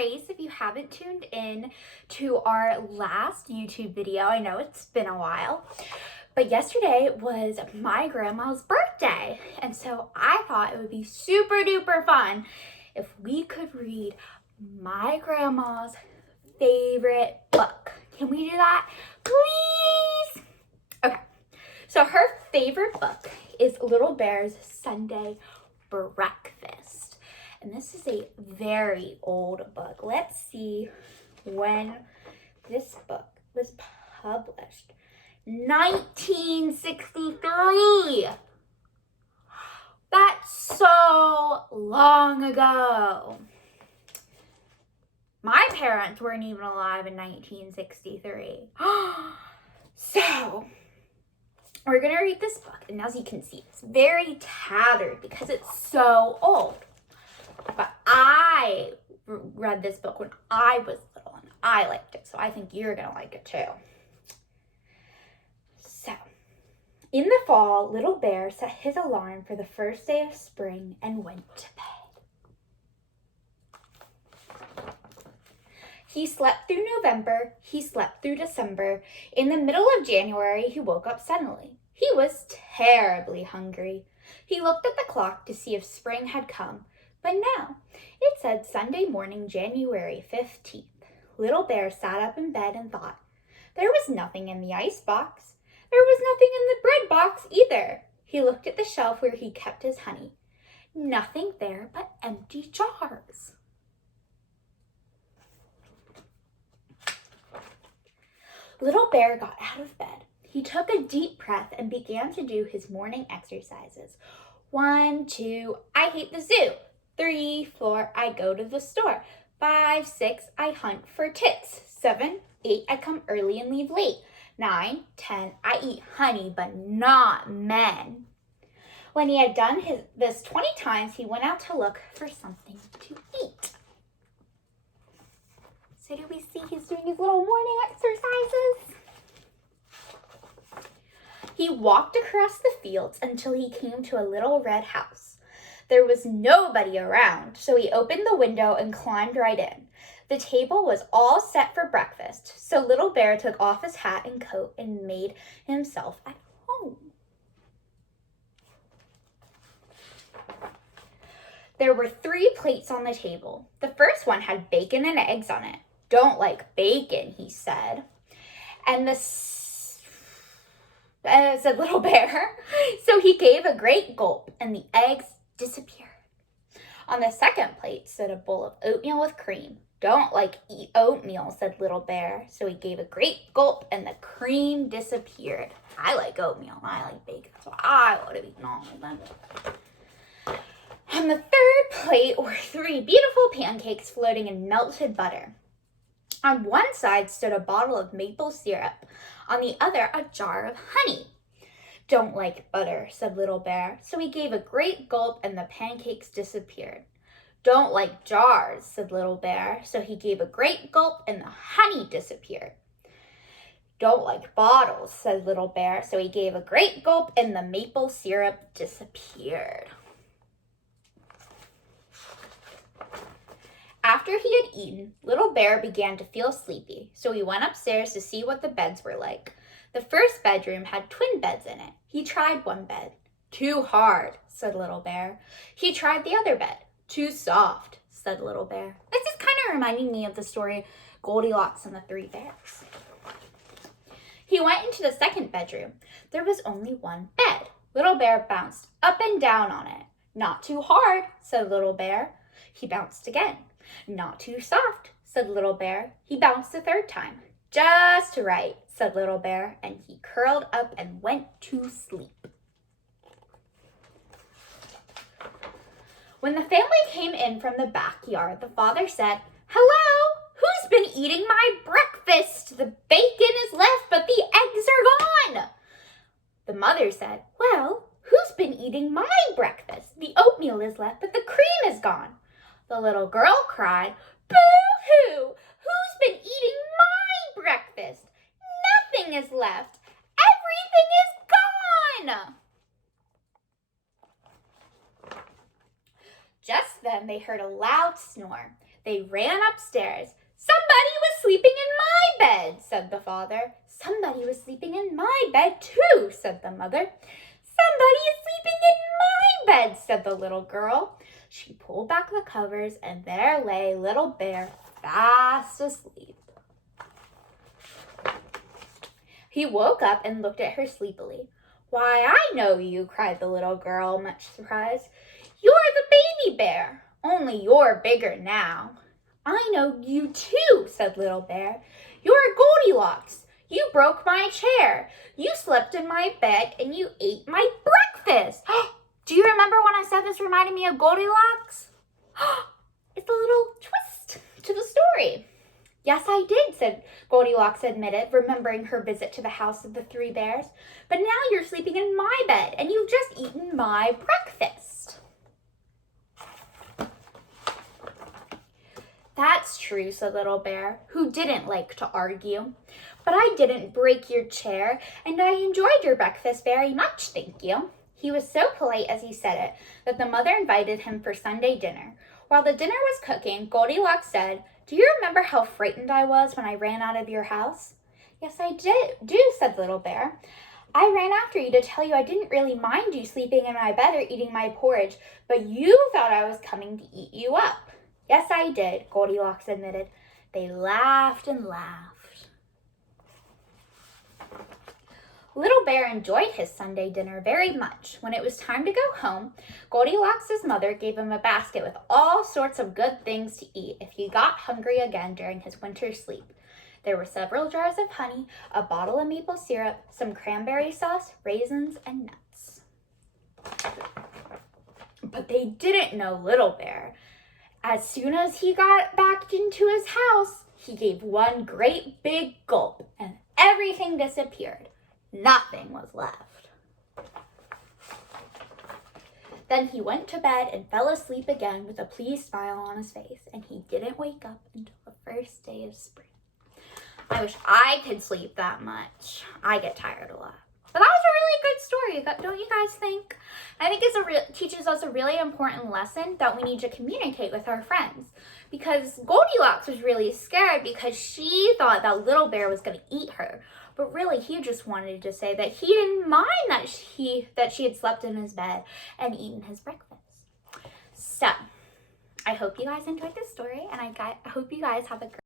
Grace. If you haven't tuned in to our last YouTube video, I know it's been a while, but yesterday was my grandma's birthday, and so I thought it would be super duper fun if we could read my grandma's favorite book. Can we do that, please? Okay, so her favorite book is Little Bear's Sunday Breakfast. And this is a very old book. Let's see when this book was published. 1963. That's so long ago. My parents weren't even alive in 1963. So, we're going to read this book. And as you can see, it's very tattered because it's so old. But I read this book when I was little and I liked it. So I think you're going to like it too. So, in the fall, Little Bear set his alarm for the first day of spring and went to bed. He slept through November. He slept through December. In the middle of January, he woke up suddenly. He was terribly hungry. He looked at the clock to see if spring had come. But no, it said Sunday morning, January 15th. Little Bear sat up in bed and thought. There was nothing in the ice box. There was nothing in the bread box either. He looked at the shelf where he kept his honey. Nothing there but empty jars. Little Bear got out of bed. He took a deep breath and began to do his morning exercises. 1, 2, I hate the zoo. 3, 4, I go to the store. 5, 6, I hunt for ticks. 7, 8, I come early and leave late. 9, 10, I eat honey, but not men. When he had done this 20 times, he went out to look for something to eat. So do we see he's doing his little morning exercises? He walked across the fields until he came to a little red house. There was nobody around, so he opened the window and climbed right in. The table was all set for breakfast, so Little Bear took off his hat and coat and made himself at home. There were 3 plates on the table. The first one had bacon and eggs on it. Don't like bacon, he said. Said Little Bear. So he gave a great gulp, and the eggs disappeared. On the second plate stood a bowl of oatmeal with cream. Don't like eat oatmeal, said Little Bear. So he gave a great gulp, and the cream disappeared. I like oatmeal. I like bacon, so I would have eaten all of them. On the third plate were 3 beautiful pancakes floating in melted butter. On one side stood a bottle of maple syrup. On the other, a jar of honey. Don't like butter, said Little Bear. So he gave a great gulp and the pancakes disappeared. Don't like jars, said Little Bear. So he gave a great gulp and the honey disappeared. Don't like bottles, said Little Bear. So he gave a great gulp and the maple syrup disappeared. After he had eaten, Little Bear began to feel sleepy, so he went upstairs to see what the beds were like. The first bedroom had twin beds in it. He tried one bed. Too hard, said Little Bear. He tried the other bed. Too soft, said Little Bear. This is kind of reminding me of the story Goldilocks and the 3 Bears. He went into the second bedroom. There was only one bed. Little Bear bounced up and down on it. Not too hard, said Little Bear. He bounced again. Not too soft, said Little Bear. He bounced a third time. Just right, said Little Bear, and he curled up and went to sleep. When the family came in from the backyard, the father said, Hello, who's been eating my breakfast? The bacon is left, but the eggs are gone. The mother said, Well, who's been eating my breakfast? The oatmeal is left, but the cream is gone. The little girl cried, Boo-hoo! Who's been eating my breakfast? Nothing is left. Everything is gone! Just then they heard a loud snore. They ran upstairs. "Somebody was sleeping in my bed," said the father. "Somebody was sleeping in my bed too," said the mother. "Somebody is sleeping in my bed," said the little girl. She pulled back the covers, and there lay Little Bear fast asleep. He woke up and looked at her sleepily. "Why, I know you," cried the little girl, much surprised. "You're the baby bear, only you're bigger now." "I know you too," said Little Bear. "You're Goldilocks. You broke my chair. You slept in my bed and you ate my breakfast." Do you remember when I said this reminded me of Goldilocks? It's a little twist to the story. "Yes, I did," said Goldilocks admitted, remembering her visit to the house of the three bears. "But now you're sleeping in my bed and you've just eaten my breakfast." "That's true," said Little Bear, who didn't like to argue. "But I didn't break your chair, and I enjoyed your breakfast very much, thank you." He was so polite as he said it that the mother invited him for Sunday dinner. While the dinner was cooking, Goldilocks said, "Do you remember how frightened I was when I ran out of your house?" "Yes, I do," said Little Bear. "I ran after you to tell you I didn't really mind you sleeping in my bed or eating my porridge, but you thought I was coming to eat you up." "Yes, I did," Goldilocks admitted. They laughed and laughed. Little Bear enjoyed his Sunday dinner very much. When it was time to go home, Goldilocks' mother gave him a basket with all sorts of good things to eat if he got hungry again during his winter sleep. There were several jars of honey, a bottle of maple syrup, some cranberry sauce, raisins, and nuts. But they didn't know Little Bear. As soon as he got back into his house, he gave one great big gulp, and everything disappeared. Nothing was left. Then he went to bed and fell asleep again with a pleased smile on his face, and he didn't wake up until the first day of spring. I wish I could sleep that much. I get tired a lot. But that was a really good story, don't you guys think? I think it teaches us a really important lesson that we need to communicate with our friends. Because Goldilocks was really scared because she thought that Little Bear was going to eat her. But really, he just wanted to say that he didn't mind that she had slept in his bed and eaten his breakfast. So, I hope you guys enjoyed this story, and I hope you guys have a great